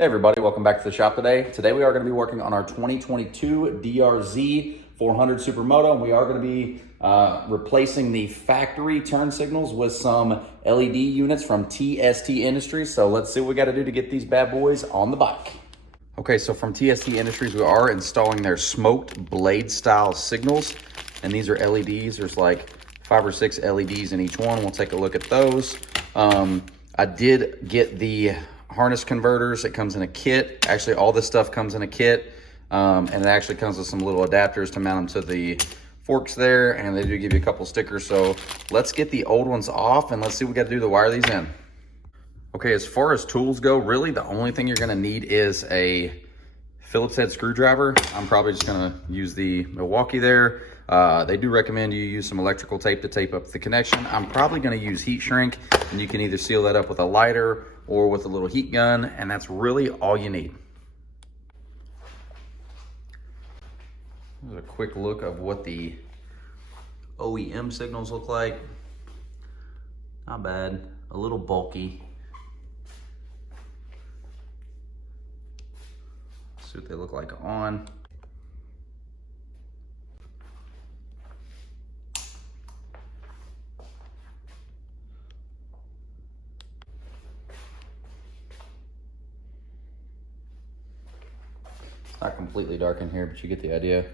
Hey everybody, welcome back to the shop today. Today we are going to be working on our 2022 DRZ400 Supermoto, and we are going to be replacing the factory turn signals with some LED units from TST Industries. So let's see what we got to do to get these bad boys on the bike. Okay, so from TST Industries, we are installing their smoked blade style signals, and these are LEDs. There's like 5 or 6 LEDs in each one. We'll take a look at those. I did get the harness converters. It comes in a kit. Actually, all this stuff comes in a kit, and it actually comes with some little adapters to mount them to the forks there, and they do give you a couple stickers. So let's get the old ones off and let's see what we got to do to wire these in. Okay, as far as tools go, really the only thing you're going to need is a Phillips head screwdriver. I'm probably just going to use the Milwaukee there. They do recommend you use some electrical tape to tape up the connection. I'm probably going to use heat shrink, and you can either seal that up with a lighter or with a little heat gun, and that's really all you need. Here's a quick look of what the OEM signals look like. Not bad, a little bulky. See what they look like on. It's not completely dark in here, but you get the idea.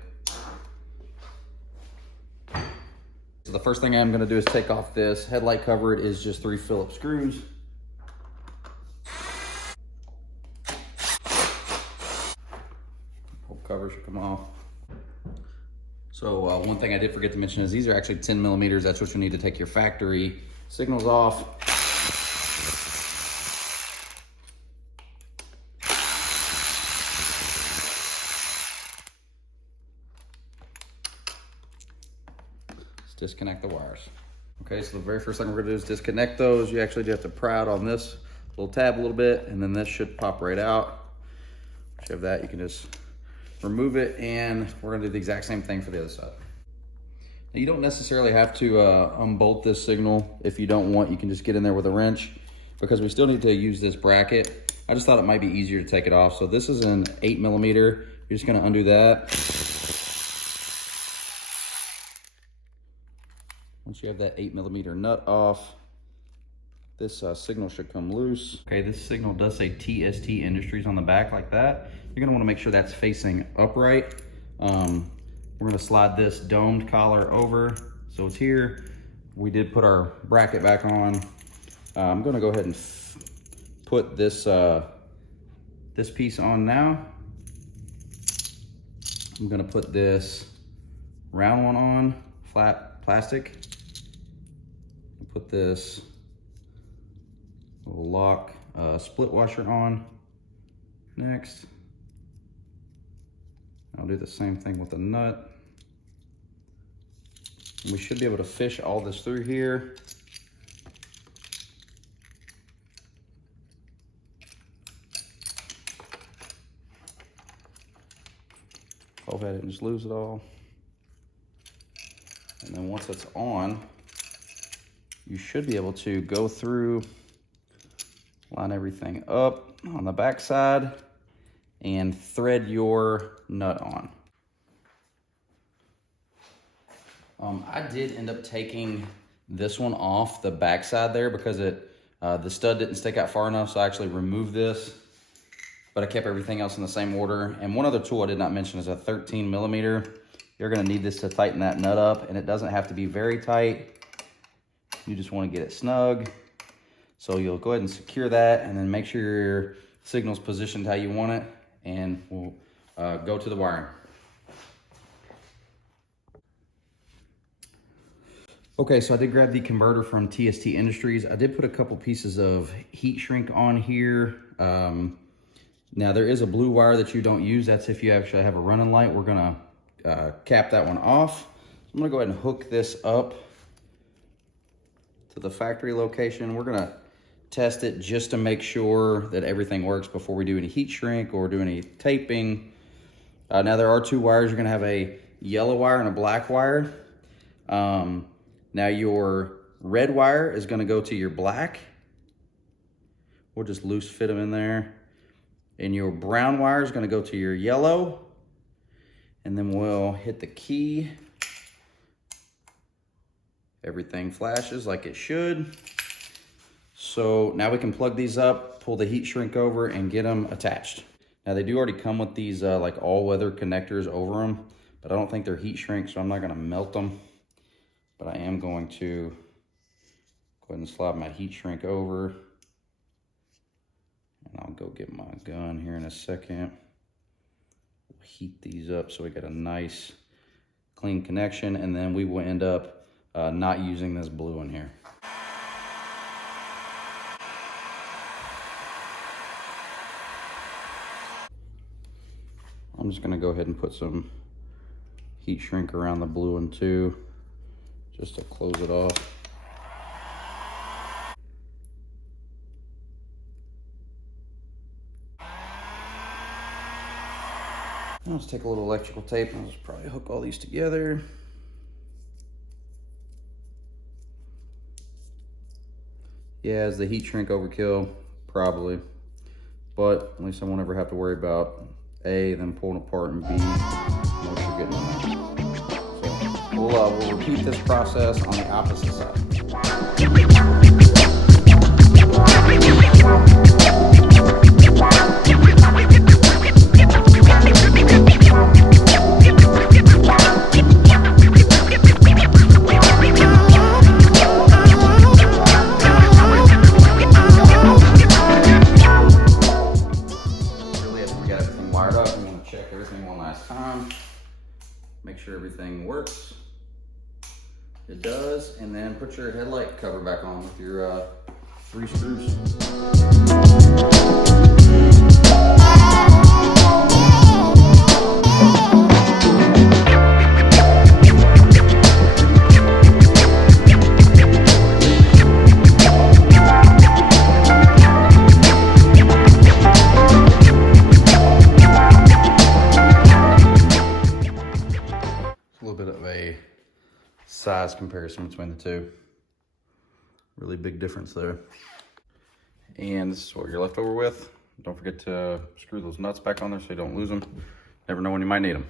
So the first thing I'm going to do is take off this headlight cover. It is just 3 Phillips screws. Whole cover should come off. So one thing I did forget to mention is these are actually 10 millimeters. That's what you need to take your factory signals off. Disconnect the wires. Okay, so the very first thing we're gonna do is disconnect those. You actually do have to pry out on this little tab a little bit, and then this should pop right out. Once you have that, you can just remove it, and we're gonna do the exact same thing for the other side. Now, you don't necessarily have to unbolt this signal. If you don't want, you can just get in there with a wrench, because we still need to use this bracket. I just thought it might be easier to take it off. So this is an 8 millimeter. You're just gonna undo that. Once you have that 8 millimeter nut off, this signal should come loose. Okay, this signal does say TST Industries on the back like that. You're gonna wanna make sure that's facing upright. We're gonna slide this domed collar over so it's here. We did put our bracket back on. I'm gonna go ahead and put this, this piece on now. I'm gonna put this round one on, flat plastic. Put this little lock split washer on next. I'll do the same thing with the nut. And we should be able to fish all this through here. Hope I didn't just lose it all. And then once it's on, you should be able to go through, line everything up on the back side, and thread your nut on. I did end up taking this one off the back side there because the stud didn't stick out far enough, so I actually removed this, but I kept everything else in the same order. And one other tool I did not mention is a 13 millimeter. You're gonna need this to tighten that nut up, and it doesn't have to be very tight. You just want to get it snug. So you'll go ahead and secure that, and then make sure your signal's positioned how you want it, and we'll go to the wiring. Okay, so I did grab the converter from TST Industries. I did put a couple pieces of heat shrink on here. Now there is a blue wire that you don't use. That's if you actually have a running light. We're gonna cap that one off. So I'm gonna go ahead and hook this up to the factory location. We're gonna test it just to make sure that everything works before we do any heat shrink or do any taping. Now there are 2 wires. You're gonna have a yellow wire and a black wire. Now your red wire is gonna go to your black. We'll just loose fit them in there. And your brown wire is gonna go to your yellow, and then we'll hit the key. Everything flashes like it should. So now we can plug these up, pull the heat shrink over, and get them attached. Now they do already come with these like all-weather connectors over them, but I don't think they're heat shrink, so I'm not gonna melt them. But I am going to go ahead and slide my heat shrink over. And I'll go get my gun here in a second. We'll heat these up so we got a nice clean connection, and then we will end up not using this blue in here. I'm just gonna go ahead and put some heat shrink around the blue one too, just to close it off. I'll just take a little electrical tape and I'll just probably hook all these together. Yeah, is the heat shrink overkill? Probably. But at least I won't ever have to worry about A, them pulling apart, and B, what you're getting on there. So we'll repeat this process on the opposite side. Make sure everything works. It does, and then put your headlight cover back on with your 3 screws. Size comparison between the two. Really big difference there. And this is what you're left over with. Don't forget to screw those nuts back on there so you don't lose them. Never know when you might need them.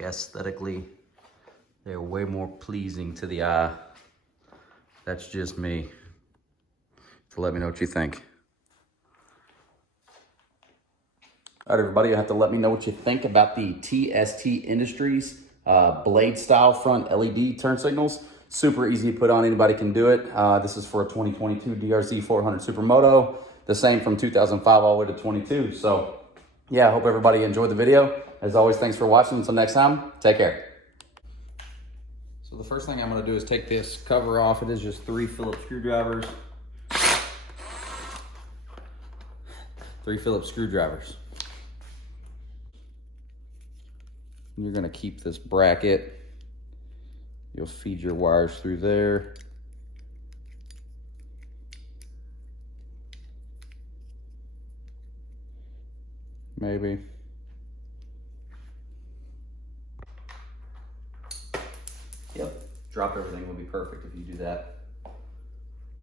Aesthetically, they're way more pleasing to the eye. That's just me. So let me know what you think. All right, everybody, you have to let me know what you think about the TST Industries blade style front LED turn signals. Super easy to put on, anybody can do it. This is for a 2022 DRZ400 Supermoto, the same from 2005 all the way to 22. So yeah, I hope everybody enjoyed the video. As always, thanks for watching. Until next time, take care. So the first thing I'm gonna do is take this cover off. It is just 3 Phillips screwdrivers. 3 Phillips screwdrivers. You're gonna keep this bracket. You'll feed your wires through there. Maybe. Yep, drop everything will be perfect if you do that.